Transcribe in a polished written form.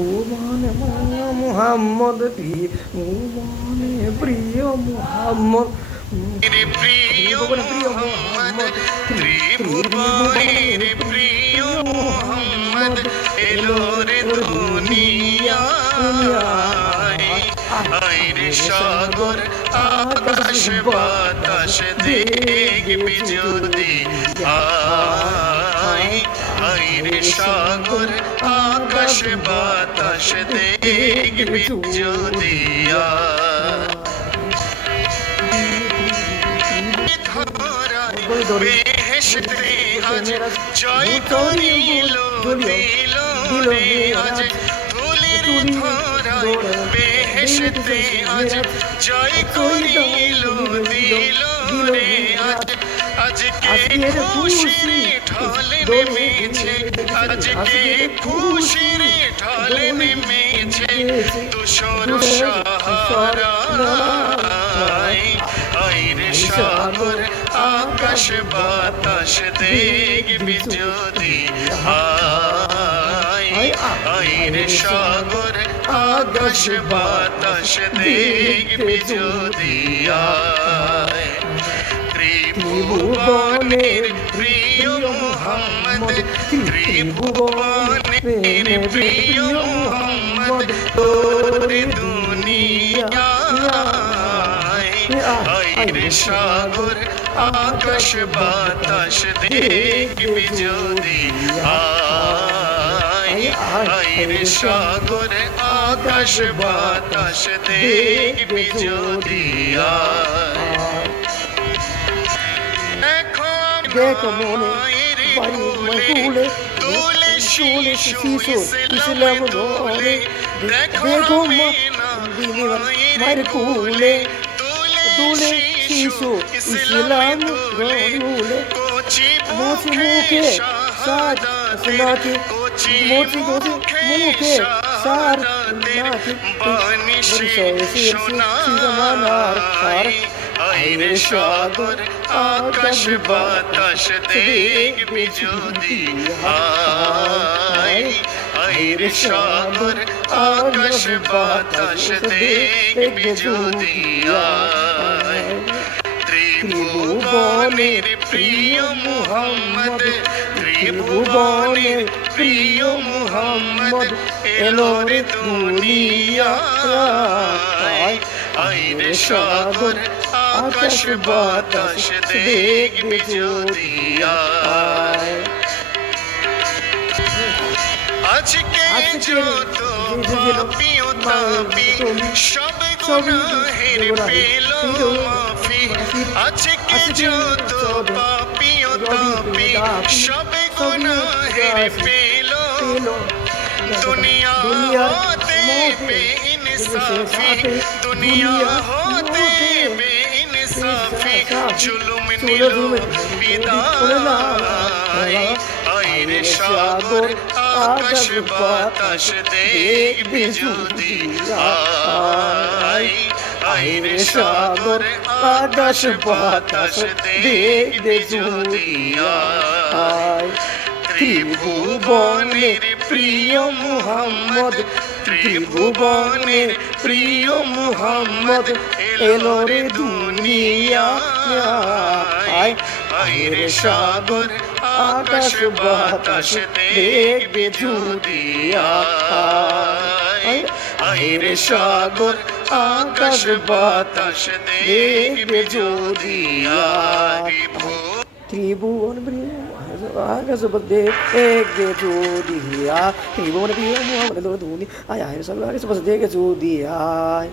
ভুবনে মোহাম্মদ ভুবনে প্রিয় মোহাম্মদ প্রিয় মোহাম্মদ ত্রিভুবনের প্রিয় মোহাম্মদ এলো রে দুনিয়ায়। আইরে সাগর আকাশ বাতাস দেখবি যদি আইরে সাগর আকাশ বাতাস দেখবি যদি বেহেশতে আজ জয় করিল দিল রে আজ ফুলের ধরায় বেহেশতে আজ জয় করিল দিল রে আজ আজকে খুশির ঢলে নেমেছে আজকে খুশির ঢলে নেমেছে তুষার সাহারায়। আইরে সাগর আকাশ বাতাস দেখবি যদি আইরে সাগর আকাশ বাতাস দেখবি যদি ত্রিভুবনের প্রিয় মোহাম্মদ ত্রিভুবনের প্রিয় মোহাম্মদ তোরে দুনিয়ায়। আইরে সাগর আকাশ বাতাস দেখবি যদি আইরে সাগর আকাশ বাতাস দেখবি যদি দেখো মনে কুলে তুলে শিশু ইসলাম ধরে দেখো মায়ের কুলে তুলে শিশু ইসলাম ধরে মোচি মুখে সাজ নাকি মোচি মুখে সার নাকি সোনার আইরে সাগর আকাশ বাতাস দেখবি যদি আইরে সাগর আকাশ বাতাস দেখবি যদি ত্রিভুবনের প্রিয় মোহাম্মদ ত্রিভুবনের প্রিয় মোহাম্মদ এলো রে দুনিয়ায়। আইরে সাগর আকাশ বাতাস দেখবি যদি আজকে যত পাপি ও তাপি সব গুনাহের পেল মাফি আজকে যত পাপি ও তাপি সব গুনাহের পেল দুনিয়া হতে বেইনসাফি দুনিয়া হতে বেইনসাফি জুলুম নিল বিদায়। আইরে সাগর আকাশ বাতাস দেখবি যদি আইরে সাগর আকাশ বাতাস দেখবি যদি ত্রিভুবনের প্রিয় মোহাম্মদ ত্রিভুবনের প্রিয় মোহাম্মদ এলো রে দুনিয়ায়। আইরে সাগর আকাশ বাতাস দেখবি যদি আইরে সাগর আকাশ বাতাস দেখবি যদি ত্রিভুবন আকাশ দেখবে যদি ত্রিভুবন প্রিয় মোহাম্মদ আয় আয় সব আকাশ দেখে যদি আয়।